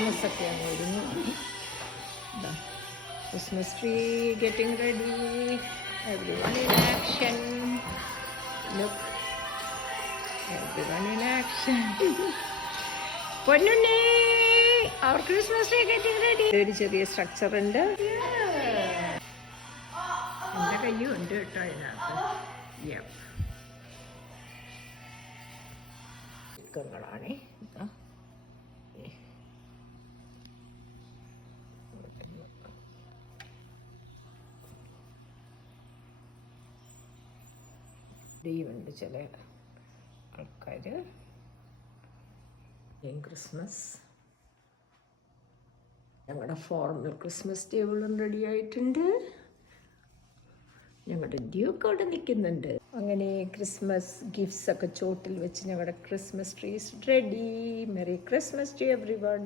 Christmas ഒക്കെ അങ്ങ് ഒരുങ്ങി. Christmas tree getting ready. Everyone in action. Look. Everyone in action. പൊന്നുണ്ണി, our Christmas tree getting ready. ഒരു ചെറിയ സ്ട്രക്ചർ ഉണ്ട്. എൻ്റെ കയ്യും ഉണ്ട് കേട്ടോ അതിനകത്ത്. ചിക്കങ്ങളാണേ. ഉണ്ട് ചില ആൾക്കാർ. ക്രിസ്മസ് ഞങ്ങളുടെ ഫോർമൽ ക്രിസ്മസ് ടേബിളും റെഡി ആയിട്ടുണ്ട്. ഞങ്ങളുടെ ഡ്യൂക്ക് അവിടെ നിൽക്കുന്നുണ്ട്. അങ്ങനെ ക്രിസ്മസ് ഗിഫ്റ്റ്സ് ഒക്കെ ചോട്ടിൽ വെച്ച് ഞങ്ങളുടെ Christmas trees ready. Merry Christmas to everyone.